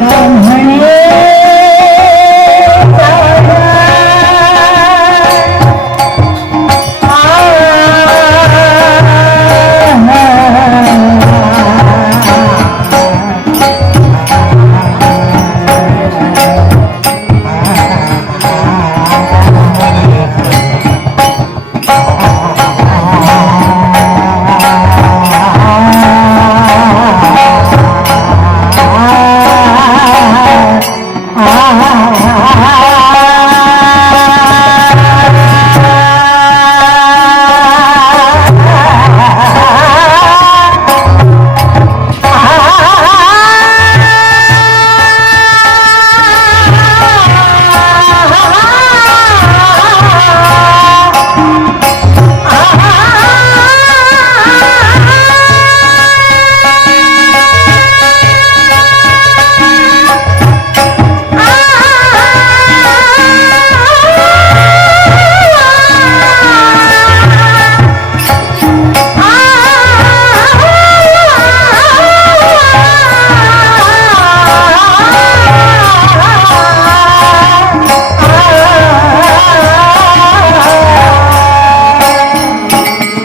当。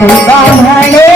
ಶ್ರೀರಾಮಣೇ